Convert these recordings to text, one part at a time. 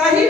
Está rindo?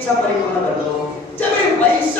तिची इच्छा परिपूर्ण करतो ज्यावेळी वैशाख मास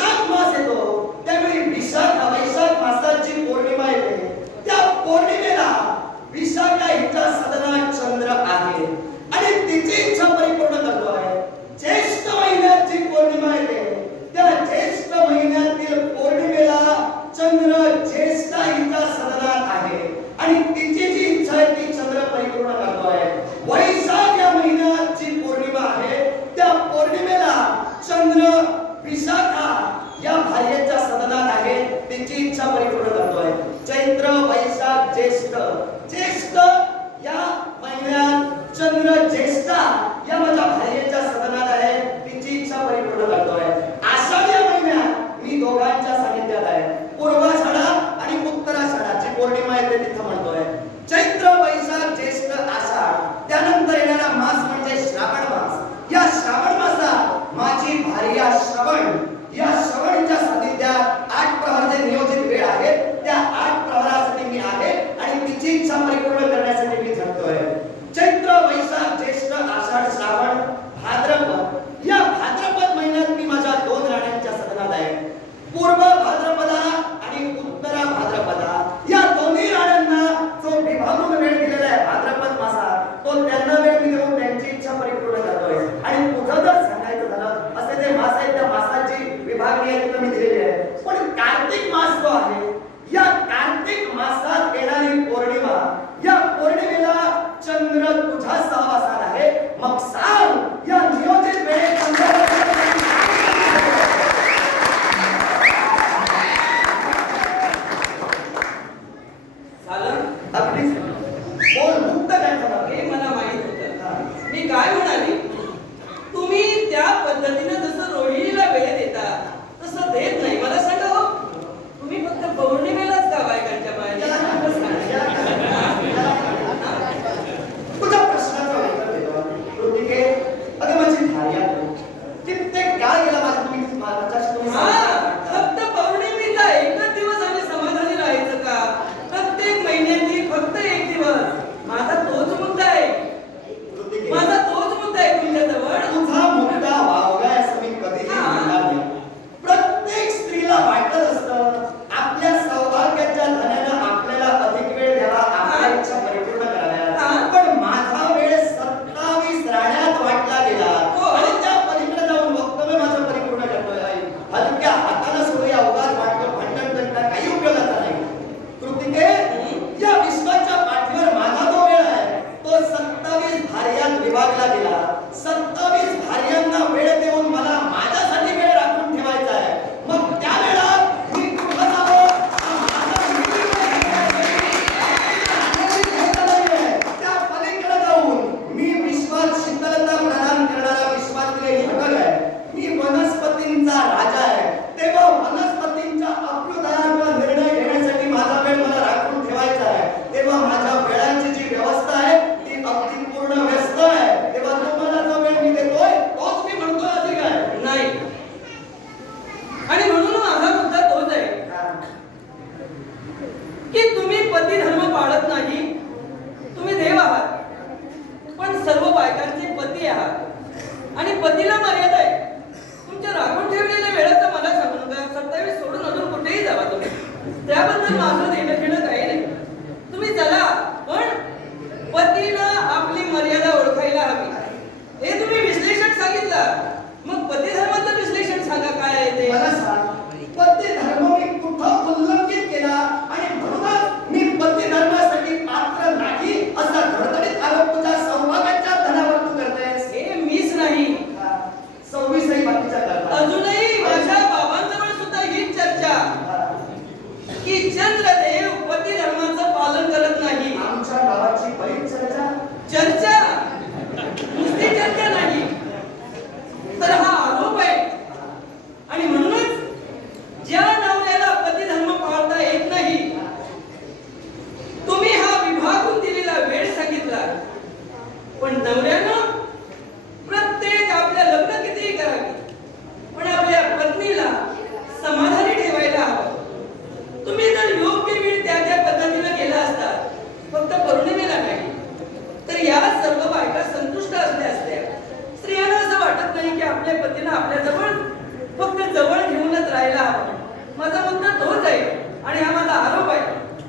माझा मुद्दा तोच आहे आणि हा माझा आरोप आहे.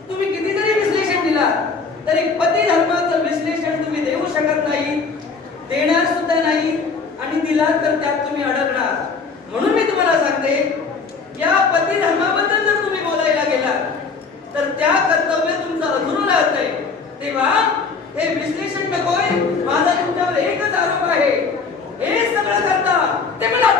तुम्ही कितीतरी विश्लेषण दिला तरी पती धर्माचं विश्लेषण तुम्ही देऊ शकत नाही देणार सुद्धा नाही आणि दिला तर त्यात तुम्ही अडकणार. म्हणून मी तुम्हाला सांगते या पती धर्माबद्दल जर तुम्ही बोलायला गेला तर त्या कर्तव्य तुमचं अधुरून राहत आहे तेव्हा हे विश्लेषण नकोय माझा तुमच्यावर एकच आरोप आहे. हे सगळं करता ते मला